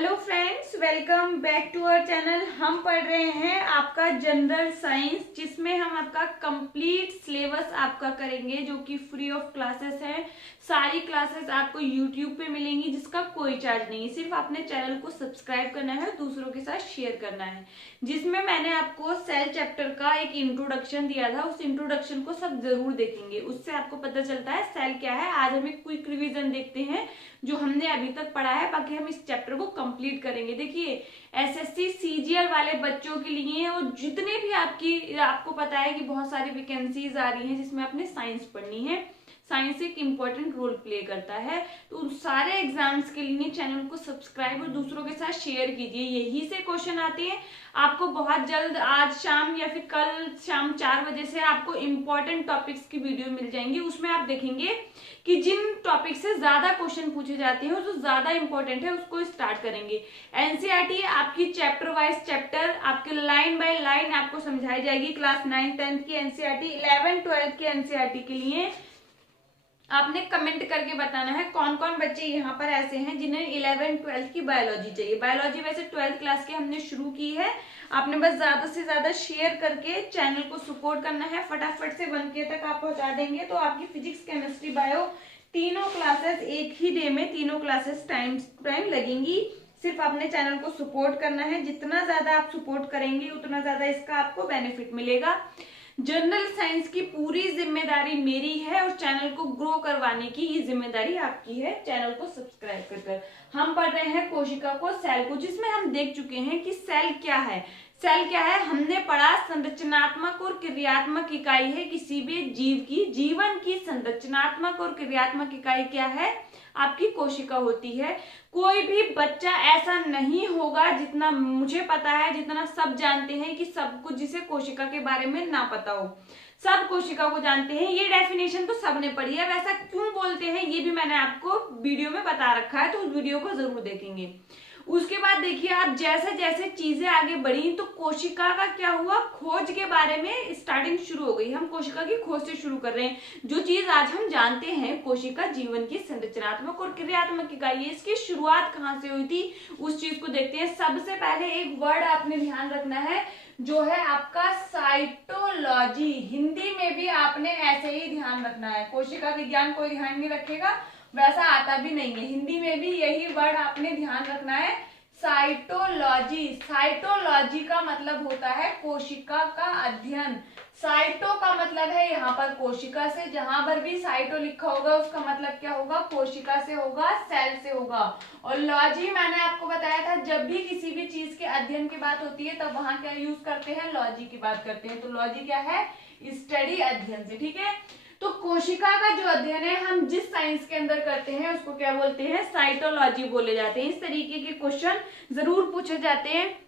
Hello friends, welcome back to our channel. हम पढ़ रहे हैं आपका जनरल साइंस, जिसमें हम आपका कंप्लीट सिलेबस आपका करेंगे, जो कि फ्री ऑफ क्लासेस है। सारी क्लासेस आपको यूट्यूब पे मिलेंगी, जिसका कोई चार्ज नहीं है। सिर्फ अपने चैनल को सब्सक्राइब करना है, दूसरों के साथ शेयर करना है। जिसमें मैंने आपको सेल चैप्टर का एक इंट्रोडक्शन दिया था, उस इंट्रोडक्शन को सब जरूर देखेंगे। उससे आपको पता चलता है सेल क्या है। आज हम एक क्विक रिवीजन देखते हैं जो हमने अभी तक पढ़ा है, बाकी हम इस चैप्टर को कंप्लीट करेंगे। देखिए, एसएससी सीजीएल वाले बच्चों के लिए और जितने भी आपको पता है कि बहुत सारी वैकेंसीज आ रही हैं जिसमें आपने साइंस पढ़नी है। साइंस एक इम्पोर्टेंट रोल प्ले करता है, तो उन सारे एग्जाम्स के लिए चैनल को सब्सक्राइब और दूसरों के साथ शेयर कीजिए। यही से क्वेश्चन आते हैं आपको बहुत जल्द। आज शाम या फिर कल शाम 4 बजे से आपको इम्पोर्टेंट टॉपिक्स की वीडियो मिल जाएंगी। उसमें आप देखेंगे कि जिन टॉपिक से ज्यादा क्वेश्चन पूछे जाते हैं, जो ज्यादा इंपॉर्टेंट है, उसको स्टार्ट करेंगे। एनसीईआरटी आपकी चैप्टर वाइज चैप्टर आपके लाइन बाय लाइन आपको समझाई जाएगी। क्लास 9, 10 की एनसीईआरटी, 11, 12 की एनसीईआरटी के लिए आपने कमेंट करके बताना है कौन कौन बच्चे यहाँ पर ऐसे हैं जिन्हें 11, 12 की बायोलॉजी चाहिए। बायोलॉजी वैसे 12th क्लास की हमने शुरू की है। आपने बस ज्यादा से ज्यादा शेयर करके चैनल को सपोर्ट करना है। फटाफट से 1K तक आप पहुंचा देंगे तो आपकी फिजिक्स, केमिस्ट्री, बायो तीनों क्लासेस एक ही डे में, तीनों क्लासेस टाइम लगेंगी। सिर्फ अपने चैनल को सपोर्ट करना है। जितना ज्यादा आप सपोर्ट करेंगे उतना ज्यादा इसका आपको बेनिफिट मिलेगा। जनरल साइंस की पूरी जिम्मेदारी मेरी है और चैनल को ग्रो करवाने की ये जिम्मेदारी आपकी है। चैनल को सब्सक्राइब कर हम पढ़ रहे हैं कोशिका को, सेल को, जिसमें हम देख चुके हैं कि सेल क्या है। सेल क्या है हमने पढ़ा। संरचनात्मक और क्रियात्मक इकाई है किसी भी जीव की। जीवन की संरचनात्मक और क्रियात्मक इकाई क्या है? आपकी कोशिका होती है। कोई भी बच्चा ऐसा नहीं होगा, जितना मुझे पता है, जितना सब जानते हैं, कि सब कुछ जिसे कोशिका के बारे में ना पता हो। सब कोशिका को जानते हैं, ये डेफिनेशन तो सबने पढ़ी है। वैसा क्यों बोलते हैं ये भी मैंने आपको वीडियो में बता रखा है, तो उस वीडियो को जरूर देखेंगे। उसके बाद देखिए आप, जैसे जैसे चीजें आगे बढ़ी तो कोशिका का क्या हुआ, खोज के बारे में स्टार्टिंग शुरू हो गई। हम कोशिका की खोज से शुरू कर रहे हैं। जो चीज आज हम जानते हैं, कोशिका जीवन की संरचनात्मक और क्रियात्मक इकाई है, इसकी शुरुआत कहाँ से हुई थी उस चीज को देखते हैं। सबसे पहले एक वर्ड आपने ध्यान रखना है, जो है आपका साइटोलॉजी। हिंदी में भी आपने ऐसे ही ध्यान रखना है। कोशिका विज्ञान कोई ध्यान नहीं रखेगा, वैसा आता भी नहीं है। हिंदी में भी यही वर्ड आपने ध्यान रखना है, साइटोलॉजी। साइटोलॉजी का मतलब होता है कोशिका का अध्ययन। साइटो का मतलब है यहाँ पर कोशिका से, जहां पर भी साइटो लिखा होगा उसका मतलब क्या होगा, कोशिका से होगा, सेल से होगा। और लॉजी मैंने आपको बताया था, जब भी किसी भी चीज के अध्ययन की बात होती है तब वहां क्या यूज करते हैं, लॉजी की बात करते हैं। तो लॉजी क्या है, स्टडी, अध्ययन से, ठीक है। तो कोशिका का जो अध्ययन है हम जिस साइंस के अंदर करते हैं उसको क्या बोलते हैं, साइटोलॉजी बोले जाते हैं। इस तरीके के क्वेश्चन जरूर पूछे जाते हैं।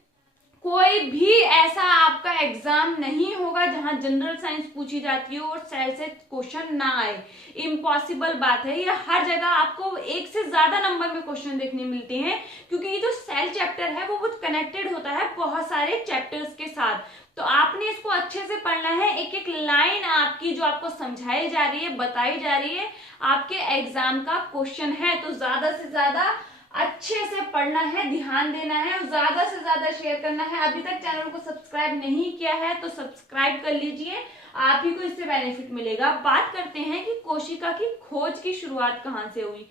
कोई भी ऐसा आपका एग्जाम नहीं होगा जहां जनरल साइंस पूछी जाती हो और सेल से क्वेश्चन ना आए। इम्पॉसिबल बात है। ये हर जगह आपको एक से ज्यादा नंबर में क्वेश्चन देखने मिलते हैं, क्योंकि ये जो सेल चैप्टर है वो कनेक्टेड होता है बहुत सारे चैप्टर्स के साथ। तो आपने इसको अच्छे से पढ़ना है। एक एक लाइन आपकी जो आपको समझाई जा रही है, बताई जा रही है, आपके एग्जाम का क्वेश्चन है। तो ज्यादा से ज्यादा अच्छे से पढ़ना है, ध्यान देना है और ज्यादा से ज्यादा शेयर करना है। अभी तक चैनल को सब्सक्राइब नहीं किया है तो सब्सक्राइब कर लीजिए, आप ही को इससे बेनिफिट मिलेगा। बात करते हैं कि कोशिका की खोज की शुरुआत कहाँ से हुई।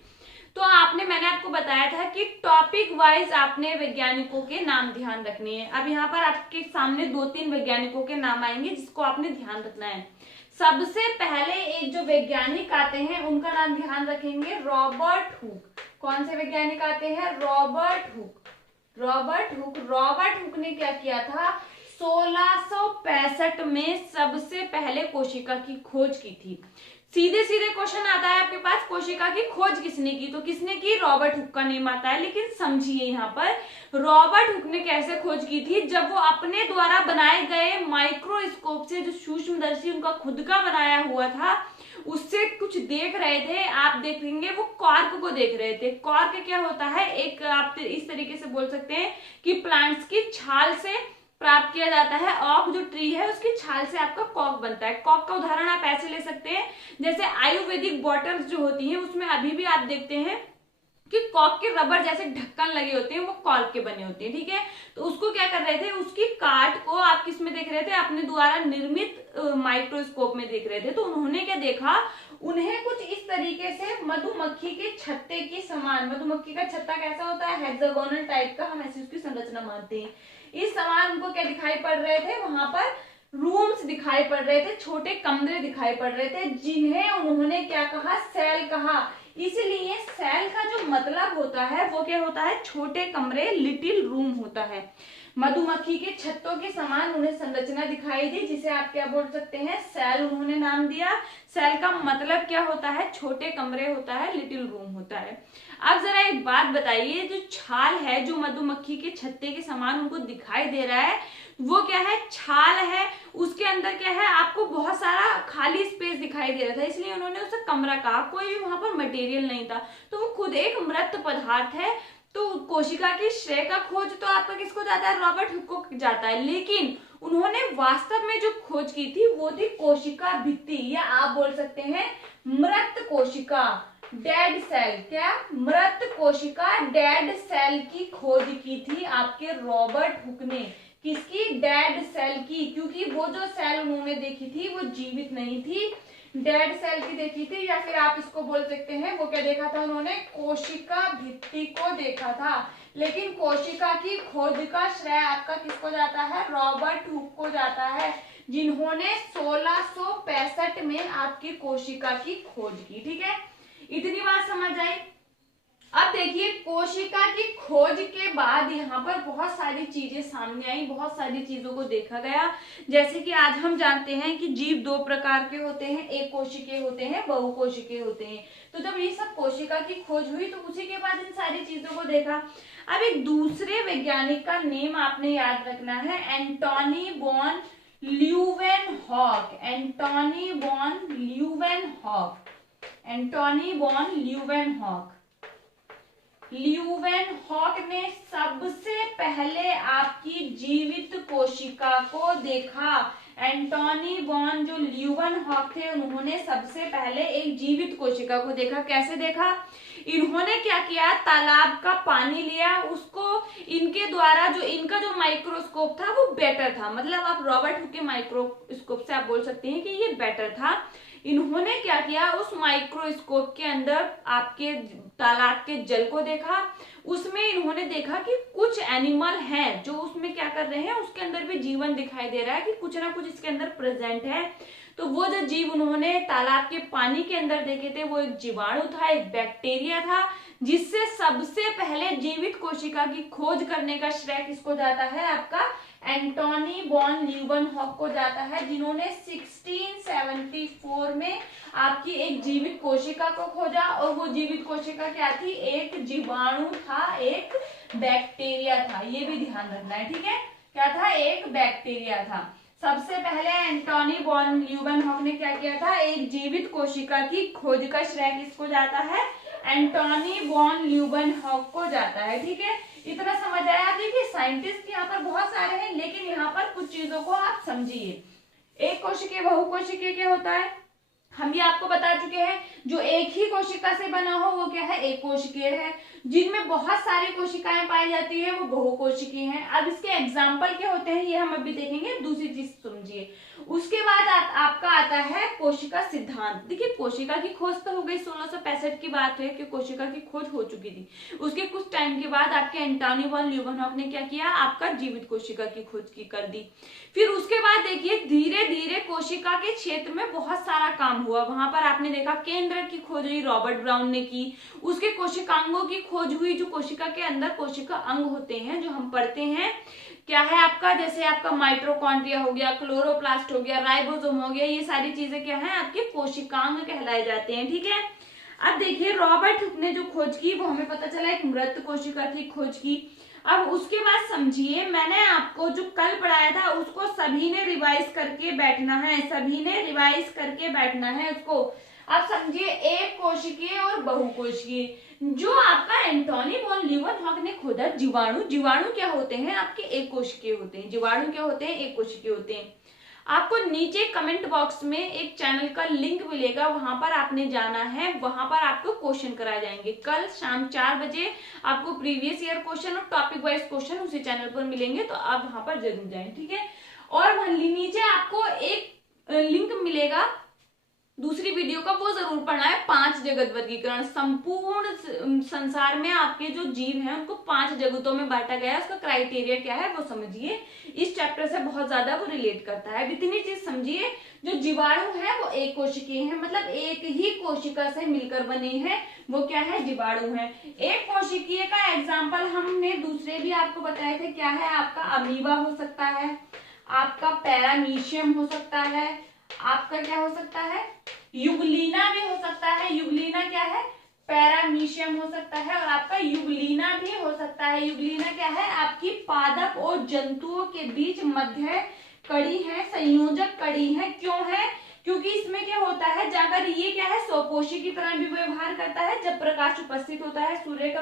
तो मैंने आपको बताया था कि टॉपिक वाइज आपने वैज्ञानिकों के नाम ध्यान रखने हैं। अब यहाँ पर आपके सामने 2-3 वैज्ञानिकों के नाम आएंगे जिसको आपने ध्यान रखना है। सबसे पहले एक जो वैज्ञानिक आते हैं उनका नाम ध्यान रखेंगे, रॉबर्ट हुक। कौन से वैज्ञानिक आते हैं, रॉबर्ट हुक। रॉबर्ट हुक ने क्या किया था, 1665 में सबसे पहले कोशिका की खोज की थी। सीधे सीधे क्वेश्चन आता है आपके पास, कोशिका की खोज किसने की, तो किसने की, रॉबर्ट हुक का नेम आता है। लेकिन समझिए यहाँ पर रॉबर्ट हुक ने कैसे खोज की थी, जब वो अपने द्वारा बनाए गए माइक्रोस्कोप से, जो सूक्ष्मदर्शी उनका खुद का बनाया हुआ था, उससे कुछ देख रहे थे। आप देखेंगे वो कॉर्क को देख रहे थे। कॉर्क क्या होता है, एक आप इस तरीके से बोल सकते हैं कि प्लांट्स की छाल से प्राप्त किया जाता है। ऑक जो ट्री है उसकी छाल से आपका कॉक बनता है। कॉक का उदाहरण आप ऐसे ले सकते हैं, जैसे आयुर्वेदिक बॉटल्स जो होती हैं उसमें अभी भी आप देखते हैं कि कॉर्क के रबर जैसे ढक्कन लगे होते हैं, वो कॉर्क के बने होते हैं, ठीक है। तो उसको क्या कर रहे थे, उसकी काट को आप किस में देख रहे थे, अपने द्वारा निर्मित माइक्रोस्कोप में देख रहे थे। तो उन्होंने क्या देखा, उन्हें कुछ इस तरीके से मधुमक्खी के छत्ते के समान, मधुमक्खी का छत्ता कैसा होता है, हेक्सागोनल टाइप का, हम ऐसी उसकी संरचना मानते हैं, इस समान उनको क्या दिखाई पड़ रहे थे, वहां पर रूम्स दिखाई पड़ रहे थे, छोटे कमरे दिखाई पड़ रहे थे, जिन्हें उन्होंने क्या कहा, सेल कहा। इसलिए सेल का जो मतलब होता है वो क्या होता है, छोटे कमरे, लिटिल रूम होता है। मधुमक्खी के छत्तों के समान उन्हें संरचना दिखाई दी, जिसे आप क्या बोल सकते हैं, सेल उन्होंने नाम दिया। सेल का मतलब क्या होता है, छोटे कमरे होता है, लिटिल रूम होता है। अब जरा एक बात बताइए, जो छाल है जो मधुमक्खी के छत्ते के समान उनको दिखाई दे रहा है, वो क्या है, छाल है, उसके अंदर क्या है, आपको बहुत सारा खाली स्पेस दिखाई दे रहा था, इसलिए उन्होंने उसे कमरा कहा, कोई भी वहां पर मटेरियल नहीं था, तो वो खुद एक मृत पदार्थ है। तो कोशिका की श्रेय का खोज तो आपका किसको जाता है, रॉबर्ट हुक को जाता है, लेकिन उन्होंने वास्तव में जो खोज की थी वो थी कोशिका भित्ति, या आप बोल सकते हैं मृत कोशिका, डेड सेल। क्या, मृत कोशिका, डेड सेल की खोज की थी आपके रॉबर्ट हुक ने। किसकी, डेड सेल की, क्योंकि वो जो सेल उन्होंने देखी थी वो जीवित नहीं थी, डेड सेल की देखी थी, या फिर आप इसको बोल सकते हैं वो क्या देखा था, उन्होंने कोशिका भित्ति को देखा था। लेकिन कोशिका की खोज का श्रेय आपका किसको जाता है, रॉबर्ट हुक को जाता है, जिन्होंने 1665 में आपकी कोशिका की खोज की, ठीक है। इतनी बात समझ आई। अब देखिए, कोशिका की खोज के बाद यहाँ पर बहुत सारी चीजें सामने आई, बहुत सारी चीजों को देखा गया। जैसे कि आज हम जानते हैं कि जीव दो प्रकार के होते हैं, एक कोशिकीय होते हैं, बहुकोशिकीय होते हैं। तो जब ये सब कोशिका की खोज हुई तो उसी के बाद इन सारी चीजों को देखा। अब एक दूसरे वैज्ञानिक का नेम आपने याद रखना है, Antony von Leeuwenhoek. Antony von Leeuwenhoek, Antony von Leeuwenhoek. Leeuwenhoek ने सबसे पहले आपकी जीवित कोशिका को देखा। एंटोनी वॉन जो ल्यूवेनहॉक थे, उन्होंने सबसे पहले एक जीवित कोशिका को देखा। कैसे देखा, इन्होंने क्या किया, तालाब का पानी लिया, उसको इनके द्वारा जो इनका जो माइक्रोस्कोप था वो बेटर था, मतलब आप रॉबर्ट हुक के माइक्रोस्कोप से आप बोल सकते हैं कि ये बेटर था। इन्होंने क्या किया, उस माइक्रोस्कोप के अंदर आपके तालाब के जल को देखा, उसमें इन्होंने देखा कि कुछ एनिमल हैं जो उसमें क्या कर रहे हैं, उसके अंदर भी जीवन दिखाई दे रहा है, कि कुछ ना कुछ इसके अंदर प्रेजेंट है। तो वो जो जीव उन्होंने तालाब के पानी के अंदर देखे थे, वो एक जीवाणु था, एक बैक्टीरिया था, जिससे सबसे पहले जीवित कोशिका की खोज करने का श्रेय किसको जाता है, आपका एंटोनी वॉन ल्यूवेनहॉक को जाता है, जिन्होंने 1674 में आपकी एक जीवित कोशिका को खोजा। और वो जीवित कोशिका क्या थी, एक जीवाणु था, एक बैक्टीरिया था, ये भी ध्यान रखना है, ठीक है। क्या था, एक बैक्टीरिया था। सबसे पहले एंटोनी वॉन ल्यूवेनहॉक ने क्या किया था, एक जीवित कोशिका की खोज का श्रेय किसको जाता है, एंटोनी वॉन ल्यूवेनहॉक को जाता है, ठीक है। इतना समझ आया। देखिए, साइंटिस्ट यहाँ पर बहुत सारे हैं, लेकिन यहाँ पर कुछ चीजों को आप समझिए। एक कोशिकीय, बहुकोशिकीय क्या होता है, हम भी आपको बता चुके हैं। जो एक ही कोशिका से बना हो वो क्या है, एक कोशिकीय है। जिनमें बहुत सारी कोशिकाएं पाई जाती है वो बहुकोशिकीय हैं। अब इसके एग्जाम्पल क्या होते हैं ये हम अभी देखेंगे। दूसरी चीज समझिए, उसके बाद आपका आता है कोशिका सिद्धांत। देखिए, कोशिका की खोज तो हो गई, 1665 की बात है कि कोशिका की खोज हो चुकी थी। उसके कुछ टाइम के बाद आपके एंटोनी वॉन ल्यूवेनहॉक ने क्या किया, आपका जीवित कोशिका की खोज की कर दी। फिर उसके बाद देखिए, धीरे धीरे कोशिका के क्षेत्र में बहुत सारा काम हुआ। वहां पर आपने देखा केंद्र की खोज हुई, रॉबर्ट ब्राउन ने की। उसके कोशिकांगों की खोज हुई, जो कोशिका के अंदर कोशिका अंग होते हैं जो हम पढ़ते हैं, क्या है आपका, जैसे आपका माइटोकॉन्ड्रिया हो गया, क्लोरोप्लास्ट हो गया, राइबोसोम हो गया, ये सारी चीजें क्या है, आपके कोशिकांग कहलाए जाते हैं, ठीक है। अब देखिए, रॉबर्ट हुक ने जो खोज की वो हमें पता चला एक मृत कोशिका की खोज की। अब उसके बाद समझिए, मैंने आपको जो कल पढ़ाया था उसको सभी ने रिवाइज करके बैठना है, सभी ने रिवाइज करके बैठना है उसको। अब समझिए, एक कोशिकीय और बहुकोशिकीय। जो आपका एंटोनी वॉन ल्यूवेनहॉक ने खोजा जीवाणु, जीवाणु क्या होते हैं आपके, एक कोशिकीय होते हैं। जीवाणु क्या होते हैं, एक कोशिकीय होते हैं। आपको नीचे कमेंट बॉक्स में एक चैनल का लिंक मिलेगा, वहां पर आपने जाना है, वहां पर आपको क्वेश्चन कराए जाएंगे। कल शाम 4 बजे आपको प्रीवियस ईयर क्वेश्चन और टॉपिक वाइज क्वेश्चन उसी चैनल पर मिलेंगे, तो आप वहां पर जरूर जाएं, ठीक है। और वहां नीचे आपको एक लिंक मिलेगा दूसरी वीडियो का, वो जरूर पढ़ना है। 5 जगत वर्गीकरण, संपूर्ण संसार में आपके जो जीव हैं उनको 5 जगतों में बांटा गया है, उसका क्राइटेरिया क्या है वो समझिए। इस चैप्टर से बहुत ज्यादा वो रिलेट करता है। अब इतनी चीज समझिए, जो जीवाणु है वो एक कोशिकीय है, मतलब एक ही कोशिका से मिलकर बने हैं, वो क्या है, जीवाणु है। एक कोशिकीय का एग्जाम्पल हमने दूसरे भी आपको बताए थे, क्या है आपका अमीबा हो सकता है, आपका पैरामीशियम हो सकता है, आपका क्या हो सकता है, युगलीना भी हो सकता है। युगलीना क्या है, पैरामीशियम हो सकता है, और आपका युगलीना भी हो सकता है। युगलीना क्या है, आपकी पादप और जंतुओं के बीच मध्य कड़ी है, संयोजक कड़ी है। क्यों है, क्योंकि इसमें क्या होता है, जाकर ये क्या है, स्वपोषी की तरह भी व्यवहार करता है। जब प्रकाश उपस्थित होता है, सूर्य का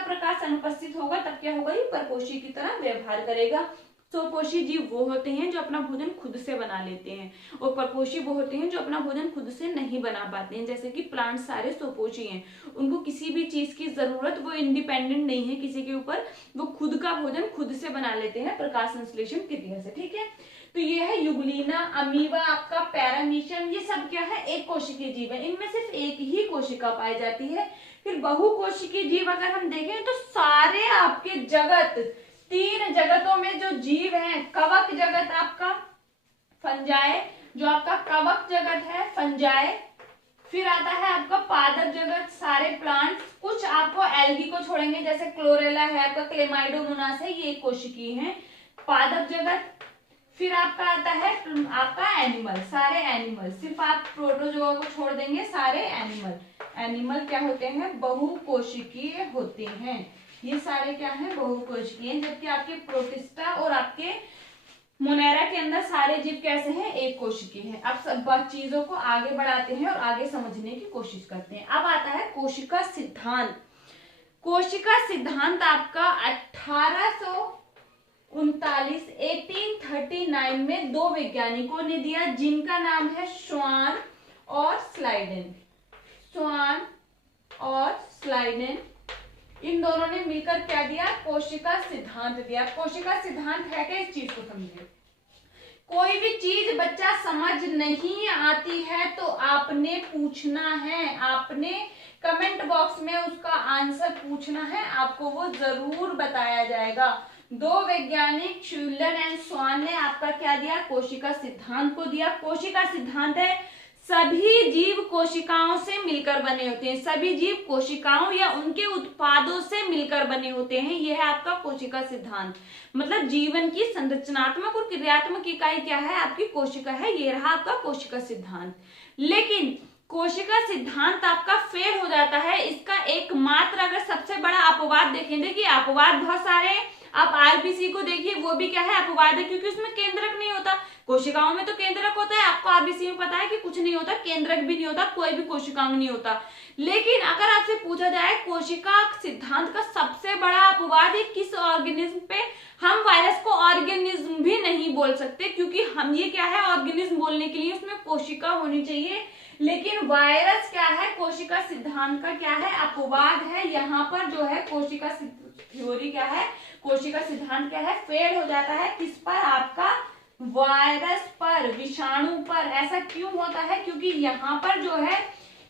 प्रकाश अनुपस्थित होगा, तब क्या होगा, ये परपोषी की तरह व्यवहार करेगा। स्वपोषी जीव वो होते हैं जो अपना भोजन खुद से बना लेते हैं, और परपोषी वो होते हैं जो अपना भोजन खुद से नहीं बना पाते हैं। जैसे कि प्लांट सारे स्वपोषी हैं, उनको किसी भी चीज की जरूरत, वो इंडिपेंडेंट नहीं है किसी के ऊपर, वो खुद का भोजन खुद से बना लेते हैं प्रकाश संश्लेषण क्रिया से, ठीक है। तो ये है युगलीना, अमीबा, आपका पैरामीशियम, ये सब क्या है, एक कोशिकीय जीव है। इनमें सिर्फ एक ही कोशिका पाई जाती है। फिर बहुकोशिकीय जीव अगर हम देखें तो सारे आपके जगत, 3 जगतों में जो जीव हैं, कवक जगत आपका, फंजाई, जो आपका कवक जगत है फंजाई, फिर आता है आपका पादप जगत, सारे प्लांट्स, कुछ आपको एल्गी को छोड़ेंगे जैसे क्लोरेला है, आपका क्लेमाइडोमोनास है, ये कोशिकीय हैं, पादप जगत। फिर आपका आता है आपका एनिमल, सारे एनिमल, सिर्फ आप प्रोटोजोआ को छोड़ देंगे, सारे एनिमल क्या होते हैं, बहुकोशिकीय होते हैं। ये सारे क्या है, बहुकोशिकीय। जबकि आपके प्रोटिस्टा और आपके मोनेरा के अंदर सारे जीव कैसे हैं, एक कोशिकीय हैं। अब सब चीजों को आगे बढ़ाते हैं और आगे समझने की कोशिश करते हैं। अब आता है कोशिका सिद्धांत। कोशिका सिद्धांत आपका 1839 में 2 वैज्ञानिकों ने दिया, जिनका नाम है स्वान और स्लाइडेन। इन दोनों ने मिलकर क्या दिया, कोशिका सिद्धांत दिया। कोशिका सिद्धांत है क्या, इस चीज को समझिए। कोई भी चीज बच्चा समझ नहीं आती है तो आपने पूछना है, आपने कमेंट बॉक्स में उसका आंसर पूछना है, आपको वो जरूर बताया जाएगा। 2 वैज्ञानिक श्यूलन एंड स्वान ने आपका क्या दिया, कोशिका सिद्धांत को दिया। कोशिका सिद्धांत है, सभी जीव कोशिकाओं से मिलकर बने होते हैं, सभी जीव कोशिकाओं या उनके उत्पादों से मिलकर बने होते हैं। यह है आपका कोशिका सिद्धांत। मतलब जीवन की संरचनात्मक और क्रियात्मक इकाई क्या है, आपकी कोशिका है। ये रहा आपका कोशिका सिद्धांत। लेकिन कोशिका सिद्धांत आपका फेल हो जाता है। इसका एकमात्र अगर सबसे बड़ा अपवाद देखें, देखिए अपवाद बहुत सारे हैं। आप आरबीसी को देखिए, वो भी क्या है, अपवाद है, क्योंकि उसमें केंद्रक नहीं होता। कोशिकाओं में तो केंद्रक होता है, आपको आरबीसी में पता है कि कुछ नहीं होता, केंद्रक भी नहीं होता, कोई भी कोशिकाओं नहीं होता। लेकिन अगर आपसे पूछा जाए कोशिका सिद्धांत का सबसे बड़ा अपवाद है किस ऑर्गेनिज्म पे, हम वायरस को ऑर्गेनिज्म भी नहीं बोल सकते, क्योंकि हम ये क्या है, ऑर्गेनिज्म बोलने के लिए उसमें कोशिका होनी चाहिए। लेकिन वायरस क्या है, कोशिका सिद्धांत का क्या है, अपवाद है। यहाँ पर जो है कोशिका थ्योरी क्या है, कोशिका सिद्धांत क्या है, फेल हो जाता है। किस पर, आपका वायरस पर, विषाणु पर। ऐसा क्यों होता है, क्योंकि यहाँ पर जो है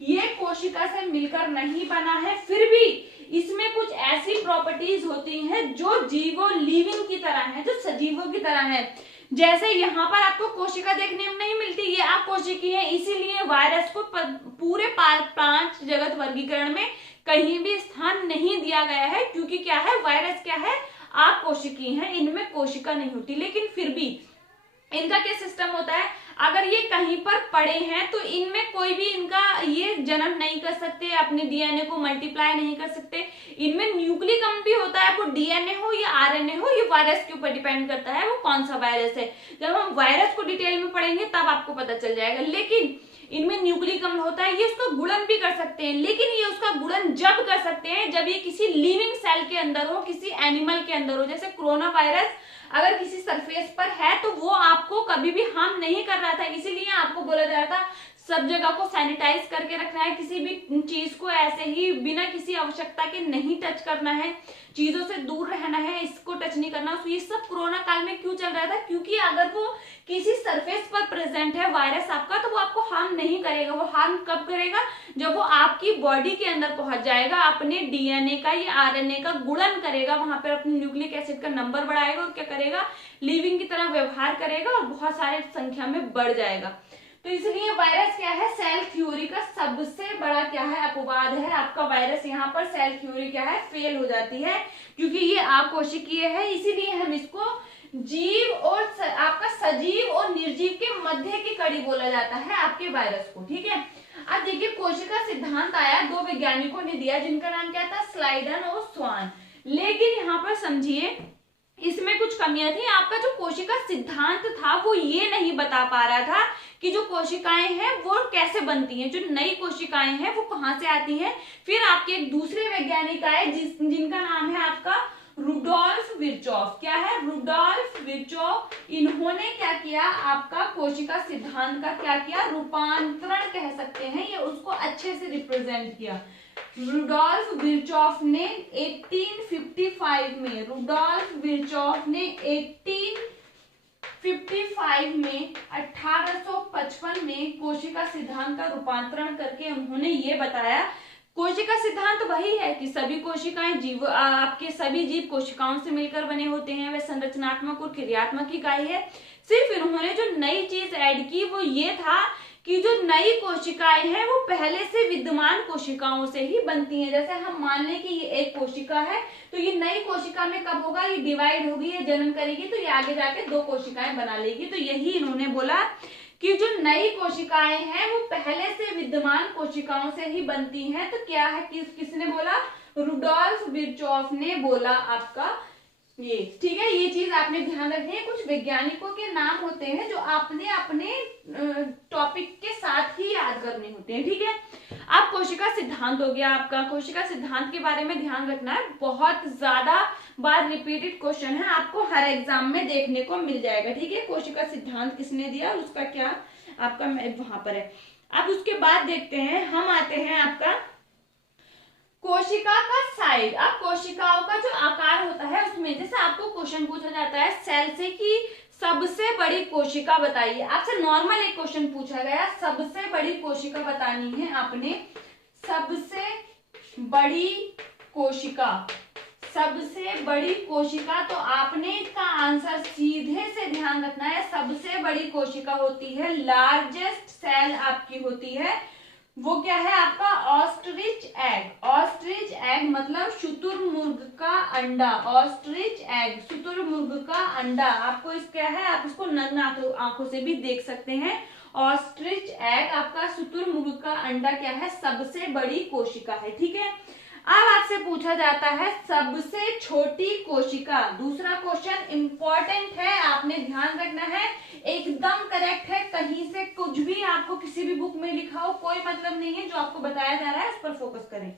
ये कोशिका से मिलकर नहीं बना है, फिर भी इसमें कुछ ऐसी प्रॉपर्टीज होती हैं जो जीवो लिविंग की तरह है, जो सजीवों की तरह है। जैसे यहाँ पर आपको कोशिका देखने में नहीं मिलती, ये अकोशिकीय है, इसीलिए वायरस को पूरे 5 जगत वर्गीकरण में कहीं भी स्थान नहीं दिया गया है, क्योंकि क्या है, वायरस क्या है, अकोशिकीय है, इनमें कोशिका नहीं होती। लेकिन फिर भी इनका क्या सिस्टम होता है, अगर ये कहीं पर पड़े हैं तो इनमें कोई भी इनका ये जन्म नहीं कर सकते, अपने डीएनए को मल्टीप्लाई नहीं कर सकते। इनमें न्यूक्लिक अम्ल भी होता है, वो डीएनए हो या आरएनए हो, ये वायरस के ऊपर डिपेंड करता है वो कौन सा वायरस है। जब हम वायरस को डिटेल में पढ़ेंगे तब आपको पता चल जाएगा। लेकिन इनमें न्यूक्लिक अम्ल होता है, ये उसका गुणन भी कर सकते हैं, लेकिन ये उसका गुणन जब कर सकते हैं जब ये किसी लिविंग सेल के अंदर हो, किसी एनिमल के अंदर हो। जैसे कोरोना वायरस अगर किसी सरफेस पर है तो वो आपको कभी भी हार्म नहीं कर रहा था, इसीलिए आपको बोला जा रहा था सब जगह को सैनिटाइज करके रखना है, किसी भी चीज को ऐसे ही बिना किसी आवश्यकता के नहीं टच करना है, चीजों से दूर रहना है, इसको टच नहीं करना। तो ये सब कोरोना काल में क्यों चल रहा था? क्योंकि अगर वो किसी सरफेस पर प्रेजेंट है वायरस आपका, तो वो आपको हार्म नहीं करेगा। वो हार्म कब करेगा? जब वो आपकी बॉडी के अंदर पहुंच जाएगा, अपने डीएनए का या आरएनए का गुणन करेगा, वहां पर अपने न्यूक्लिक एसिड का नंबर बढ़ाएगा और क्या करेगा, लिविंग की तरह व्यवहार करेगा और बहुत सारे संख्या में बढ़ जाएगा। तो इसलिए वायरस क्या है, सेल थ्योरी का सबसे बड़ा क्या है, अपवाद है। आपका वायरस यहाँ पर सेल थ्योरी क्या है, फेल हो जाती है, क्योंकि ये अकोशिकीय है। इसीलिए हम इसको जीव और आपका सजीव और निर्जीव के मध्य की कड़ी बोला जाता है आपके वायरस को। ठीक है, अब देखिए कोशिका सिद्धांत आया, दो वैज्ञानिकों ने दिया जिनका नाम क्या था, स्लाइडन और स्वान। लेकिन यहाँ पर समझिए इसमें कुछ कमियां थी। आपका जो कोशिका सिद्धांत था वो ये नहीं बता पा रहा था कि जो कोशिकाएं हैं वो कैसे बनती हैं, जो नई कोशिकाएं हैं वो कहाँ से आती हैं। फिर आपके एक दूसरे वैज्ञानिक आए जिनका नाम है आपका रुडोल्फ विर्चॉफ। क्या है? रुडोल्फ विर्चॉफ। इन्होंने क्या किया, आपका कोशिका सिद्धांत का क्या किया, रूपांतरण कह सकते हैं, ये उसको अच्छे से रिप्रेजेंट किया। रुडोल्फ विर्चॉफ ने 1855 में, रुडोल्फ विर्चॉफ ने 1855 में 1855 में कोशिका सिद्धांत का रूपांतरण करके उन्होंने ये बताया, कोशिका सिद्धांत वही है कि सभी कोशिकाएं जीव, आपके सभी जीव कोशिकाओं से मिलकर बने होते हैं, वे संरचनात्मक और क्रियात्मक इकाई है। सिर्फ इन्होंने जो नई चीज ऐड की वो ये था कि जो नई कोशिकाएं हैं वो पहले से विद्यमान कोशिकाओं से ही बनती हैं। जैसे हम मान लें कि ये एक कोशिका है, तो ये नई कोशिका में कब होगा, ये डिवाइड होगी, ये जनन करेगी, तो ये आगे जाके दो कोशिकाएं बना लेगी। तो यही इन्होंने बोला कि जो नई कोशिकाएं हैं वो पहले से विद्यमान कोशिकाओं से ही बनती हैं। तो क्या है कि किसने बोला, रुडोल्फ विर्चॉफ ने बोला आपका ये। ठीक है, ये चीज आपने ध्यान रखनी है। कुछ वैज्ञानिकों के नाम होते हैं जो आपने अपने टॉपिक के साथ ही याद करने होते हैं। ठीक है, अब कोशिका सिद्धांत हो गया आपका। कोशिका सिद्धांत के बारे में ध्यान रखना है, बहुत ज्यादा बार रिपीटेड क्वेश्चन है, आपको हर एग्जाम में देखने को मिल जाएगा। ठीक है, कोशिका सिद्धांत किसने दिया, उसका क्या आपका वहां पर है। अब उसके बाद देखते हैं, हम आते हैं आपका कोशिका का साइज। अब कोशिकाओं का जो आकार होता है उसमें, जैसे आपको क्वेश्चन पूछा जाता है सेल से कि सबसे बड़ी कोशिका बताइए, आपसे नॉर्मल एक क्वेश्चन पूछा गया, सबसे बड़ी कोशिका बतानी है आपने, सबसे बड़ी कोशिका, सबसे बड़ी कोशिका। तो आपने इसका आंसर सीधे से ध्यान रखना है, सबसे बड़ी कोशिका होती है, लार्जेस्ट सेल आपकी होती है, वो क्या है आपका, ऑस्ट्रिच एग। ऑस्ट्रिच एग मतलब शुतुरमुर्ग का अंडा, ऑस्ट्रिच एग शुतुरमुर्ग का अंडा। आपको इस क्या है, आप इसको नग्न आंखों से भी देख सकते हैं। ऑस्ट्रिच एग आपका शुतुरमुर्ग का अंडा क्या है, सबसे बड़ी कोशिका है। ठीक है, अब आपसे पूछा जाता है सबसे छोटी कोशिका। दूसरा क्वेश्चन इंपॉर्टेंट है, आपने ध्यान रखना है, एकदम करेक्ट है, कहीं से कुछ भी आपको किसी भी बुक में लिखा हो कोई मतलब नहीं है, जो आपको बताया जा रहा है उस पर फोकस करें।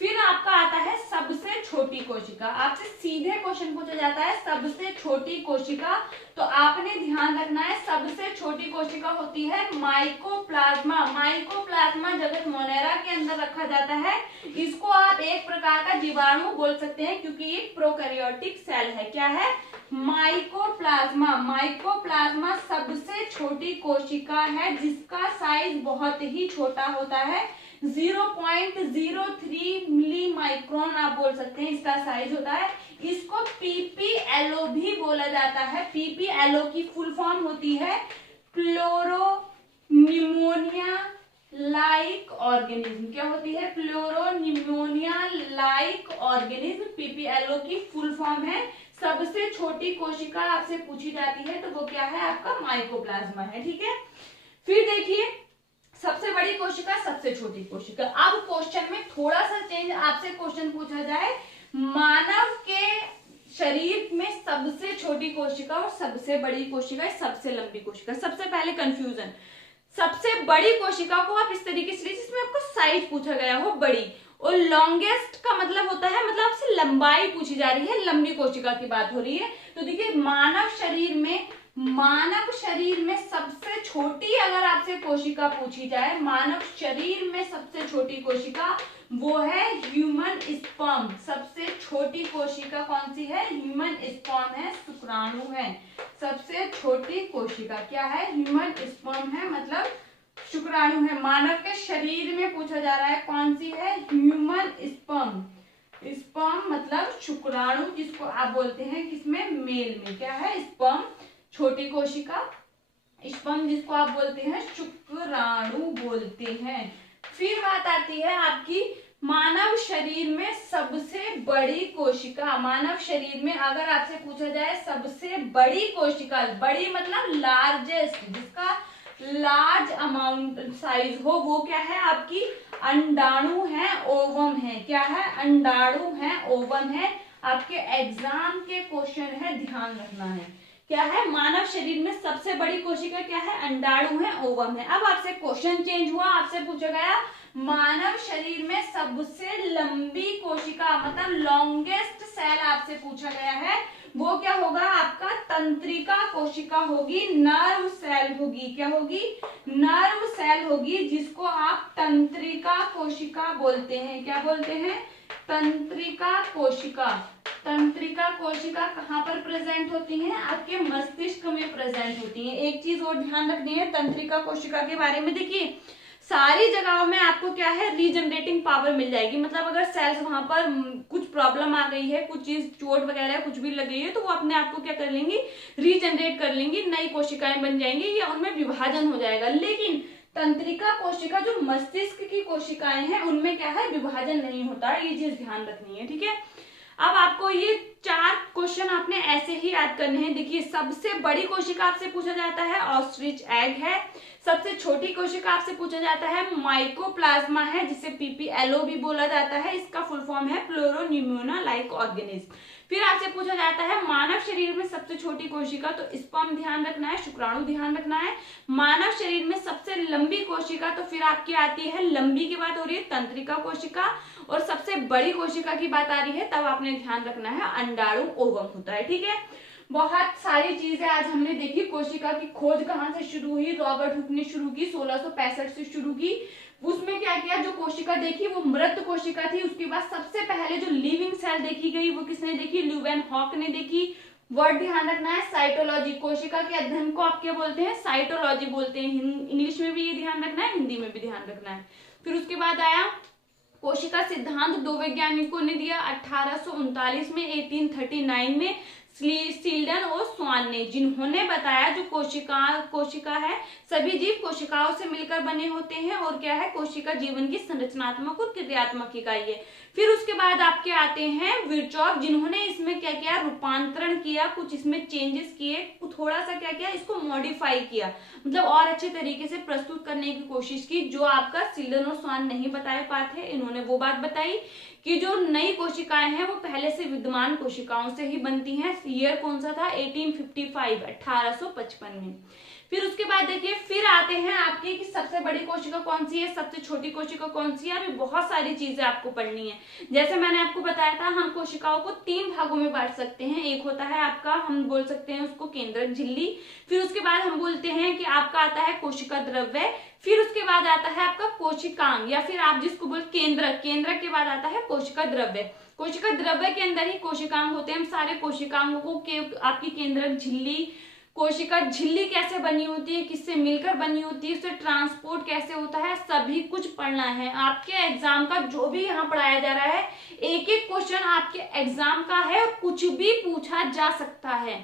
फिर आपका आता है सबसे छोटी कोशिका। आपसे सीधे क्वेश्चन पूछा जाता है सबसे छोटी कोशिका, तो आपने ध्यान रखना है सबसे छोटी कोशिका होती है माइकोप्लाज्मा। माइकोप्लाज्मा जगत मोनेरा के अंदर रखा जाता है। इसको आप एक प्रकार का जीवाणु बोल सकते हैं क्योंकि ये प्रोकैरियोटिक सेल है। क्या है, माइकोप्लाज्मा। माइकोप्लाज्मा सबसे छोटी कोशिका है जिसका साइज बहुत ही छोटा होता है, 0.03 मिली माइक्रोन आप बोल सकते हैं इसका साइज होता है। इसको पीपीएलओ भी बोला जाता है। पीपीएलओ की फुल फॉर्म होती है प्लोरोनिमोनिया लाइक ऑर्गेनिज्म। क्या होती है, प्लोरोनिमोनिया लाइक ऑर्गेनिज्म, पीपीएलओ की फुल फॉर्म है। सबसे छोटी कोशिका आपसे पूछी जाती है तो वो क्या है आपका, माइकोप्लाज्मा है। ठीक है, फिर देखिए सबसे बड़ी कोशिका, सबसे छोटी कोशिका। अब क्वेश्चन में थोड़ा सा चेंज, आपसे क्वेश्चन पूछा जाए मानव के शरीर में सबसे छोटी कोशिका और सबसे बड़ी कोशिका, सबसे लंबी कोशिका। सबसे पहले कंफ्यूजन, सबसे बड़ी कोशिका को आप इस तरीके से जिसमें आपको साइज पूछा गया हो बड़ी, और लॉन्गेस्ट का मतलब होता है, मतलब आपसे लंबाई पूछी जा रही है, लंबी कोशिका की बात हो रही है। तो देखिए मानव शरीर में सबसे छोटी अगर आपसे कोशिका पूछी जाए, मानव शरीर में सबसे छोटी कोशिका वो है ह्यूमन स्पर्म। सबसे छोटी कोशिका कौन सी है? ह्यूमन स्पर्म है, शुक्राणु है। सबसे छोटी कोशिका क्या है? ह्यूमन स्पर्म है, मतलब शुक्राणु है। मानव के शरीर में पूछा जा रहा है कौन सी है? Human sperm. स्पर्म मतलब शुक्राणु, जिसको आप बोलते हैं किसमें? मेल में। क्या है? स्पर्म छोटी कोशिका, स्पर्म जिसको आप बोलते हैं शुक्राणु बोलते हैं। फिर बात आती है आपकी मानव शरीर में सबसे बड़ी कोशिका। मानव शरीर में अगर आपसे पूछा जाए सबसे बड़ी कोशिका, बड़ी मतलब लार्जेस्ट, जिसका लार्ज अमाउंट साइज हो, वो क्या है आपकी? अंडाणु है, ओवम है। क्या है? अंडाणु है, ओवम है। आपके एग्जाम के क्वेश्चन है, ध्यान रखना है। क्या है? मानव शरीर में सबसे बड़ी कोशिका क्या है? अंडाणु है, ओवम है। अब आपसे क्वेश्चन चेंज हुआ, आपसे पूछा गया मानव शरीर में सबसे लंबी कोशिका, मतलब लॉन्गेस्ट सेल आपसे पूछा गया है, वो क्या होगा आपका? तंत्रिका कोशिका होगी, नर्व सेल होगी। क्या होगी? नर्व सेल होगी, जिसको आप तंत्रिका कोशिका बोलते हैं। क्या बोलते हैं? तंत्रिका कोशिका। तंत्रिका कोशिका कहाँ पर प्रेजेंट होती हैं? आपके मस्तिष्क में प्रेजेंट होती हैं। एक चीज और ध्यान रखनी है तंत्रिका कोशिका के बारे में। देखिए सारी जगहों में आपको क्या है? रीजनरेटिंग पावर मिल जाएगी। मतलब अगर सेल्स वहां पर कुछ प्रॉब्लम आ गई है, कुछ चीज चोट वगैरह कुछ भी लग गई है, तो वो अपने आप को क्या कर लेंगी? रीजनरेट कर लेंगी, नई कोशिकाएं बन जाएंगी या उनमें विभाजन हो जाएगा। लेकिन तंत्रिका कोशिका जो मस्तिष्क की कोशिकाएं हैं, उनमें क्या है? विभाजन नहीं होता है। ये चीज ध्यान रखनी है, ठीक है। अब आपको ये 4 क्वेश्चन आपने ऐसे ही याद करने हैं। देखिए सबसे बड़ी कोशिका आपसे पूछा जाता है ऑस्ट्रिच एग है। सबसे छोटी कोशिका आपसे पूछा जाता है माइकोप्लाज्मा है, जिसे पीपीएलओ भी बोला जाता है। इसका फुल फॉर्म है प्लूरोन्यूमोना लाइक ऑर्गेनिज्म। फिर आपसे पूछा जाता है मानव शरीर में सबसे छोटी कोशिका, तो स्पर्म ध्यान रखना है, शुक्राणु ध्यान रखना है। मानव शरीर में सबसे लंबी कोशिका, तो फिर आपकी आती है, लंबी की बात हो रही है, तंत्रिका कोशिका। और सबसे बड़ी कोशिका की बात आ रही है, तब आपने ध्यान रखना है अंडाणु ओवम होता है, ठीक है। बहुत सारी चीजें आज हमने देखी। कोशिका की खोज कहाँ से शुरू हुई? रॉबर्ट हुक ने शुरू की, 1665 से शुरू की। उसमें क्या किया? जो कोशिका देखी वो मृत कोशिका थी। उसके बाद सबसे पहले जो लिविंग सेल देखी गई वो किसने देखी? ल्यूवेनहॉक ने देखी। वर्ड ध्यान रखना है साइटोलॉजी। कोशिका के अध्ययन को आप क्या बोलते हैं? साइटोलॉजी बोलते हैं। इंग्लिश में भी ये ध्यान रखना है, हिंदी में भी ध्यान रखना है। फिर उसके बाद आया कोशिका सिद्धांत, 2 वैज्ञानिकों ने दिया 1839 में, 1839 में सील्डन और स्वान ने, जिन्होंने बताया जो कोशिका है सभी जीव कोशिकाओं से मिलकर बने होते हैं, और क्या है? कोशिका जीवन की संरचनात्मक और क्रियात्मक इकाई है। फिर उसके बाद आपके आते हैं विर्चॉफ, जिन्होंने इसमें क्या किया? रूपांतरण किया, कुछ इसमें चेंजेस किए, थोड़ा सा क्या किया? इसको मॉडिफाई किया, मतलब और अच्छे तरीके से प्रस्तुत करने की कोशिश की, जो आपका सिल्डन और स्वान नहीं बता पाते। इन्होंने वो बात बताई कि जो नई कोशिकाएं हैं वो पहले से विद्यमान कोशिकाओं से ही बनती हैं। ईयर कौन सा था? 1855, 1855 में। फिर उसके बाद देखिए फिर आते हैं आपके कि सबसे बड़ी कोशिका कौन सी है, सबसे छोटी कोशिका कौन सी है। अभी बहुत सारी चीजें आपको पढ़नी है। जैसे मैंने आपको बताया था, हम कोशिकाओं को 3 भागों में बांट सकते हैं। एक होता है आपका, हम बोल सकते हैं उसको केंद्रक झिल्ली। फिर उसके बाद हम बोलते हैं कि आपका आता है कोशिका द्रव्य। फिर उसके बाद आता है आपका कोशिकांग, या फिर आप जिसको बोल केंद्रक। केंद्रक के बाद आता है कोशिका द्रव्य। कोशिका द्रव्य के अंदर ही कोशिकांग होते हैं। हम सारे कोशिकांगों को आपकी केंद्रक झिल्ली, कोशिका झिल्ली कैसे बनी होती है, किससे मिलकर बनी होती है, उससे ट्रांसपोर्ट कैसे होता है, सभी कुछ पढ़ना है। आपके एग्जाम का जो भी यहाँ पढ़ाया जा रहा है, एक एक क्वेश्चन आपके एग्जाम का है और कुछ भी पूछा जा सकता है।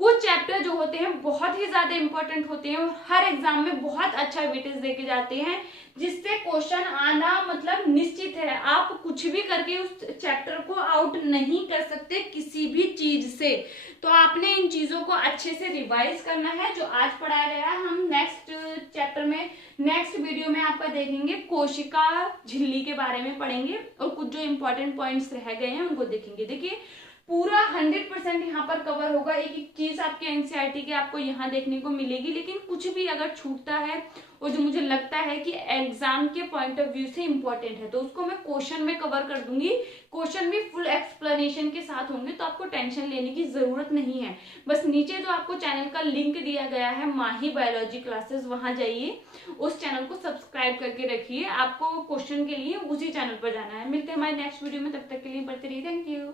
कुछ चैप्टर जो होते हैं बहुत ही ज्यादा इंपॉर्टेंट होते हैं और हर एग्जाम में बहुत अच्छा वेटेज देके जाते हैं, जिससे क्वेश्चन आना मतलब निश्चित है। आप कुछ भी करके उस चैप्टर को आउट नहीं कर सकते किसी भी चीज से। तो आपने इन चीजों को अच्छे से रिवाइज करना है जो आज पढ़ाया गया है। हम नेक्स्ट चैप्टर में, नेक्स्ट वीडियो में आपका देखेंगे कोशिका झिल्ली के बारे में पढ़ेंगे और कुछ जो इंपॉर्टेंट पॉइंट्स रह गए हैं उनको देखेंगे। देखिए पूरा 100% यहाँ पर कवर होगा। एक एक चीज आपके एनसीईआरटी के आपको यहाँ देखने को मिलेगी, लेकिन कुछ भी अगर छूटता है और जो मुझे लगता है कि एग्जाम के पॉइंट ऑफ व्यू से इंपॉर्टेंट है, तो उसको मैं क्वेश्चन में कवर कर दूंगी। क्वेश्चन भी फुल एक्सप्लेनेशन के साथ होंगे, तो आपको टेंशन लेने की जरूरत नहीं है। बस नीचे जो आपको चैनल का लिंक दिया गया है माही बायोलॉजी क्लासेस, वहां जाइए, उस चैनल को सब्सक्राइब करके रखिए। आपको क्वेश्चन के लिए उसी चैनल पर जाना है। मिलते हैं हमारे नेक्स्ट वीडियो में, तब तक के लिए पढ़ते रहिए। Thank you.